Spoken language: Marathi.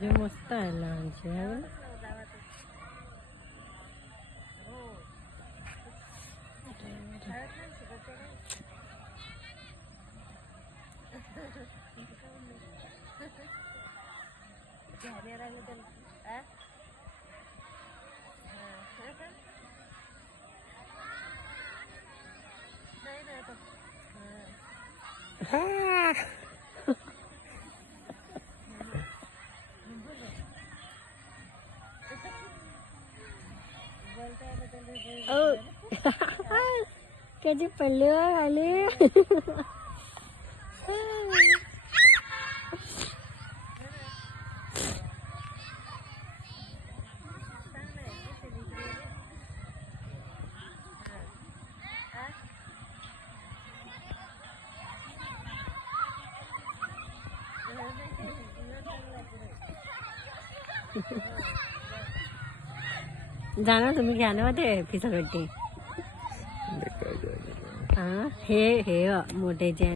हे मस्त आहे लहानचे है ना? हा. कधी पडले आले. जाणार तुम्ही घ्या ना ते फिसकटी. हा हे मोठे जे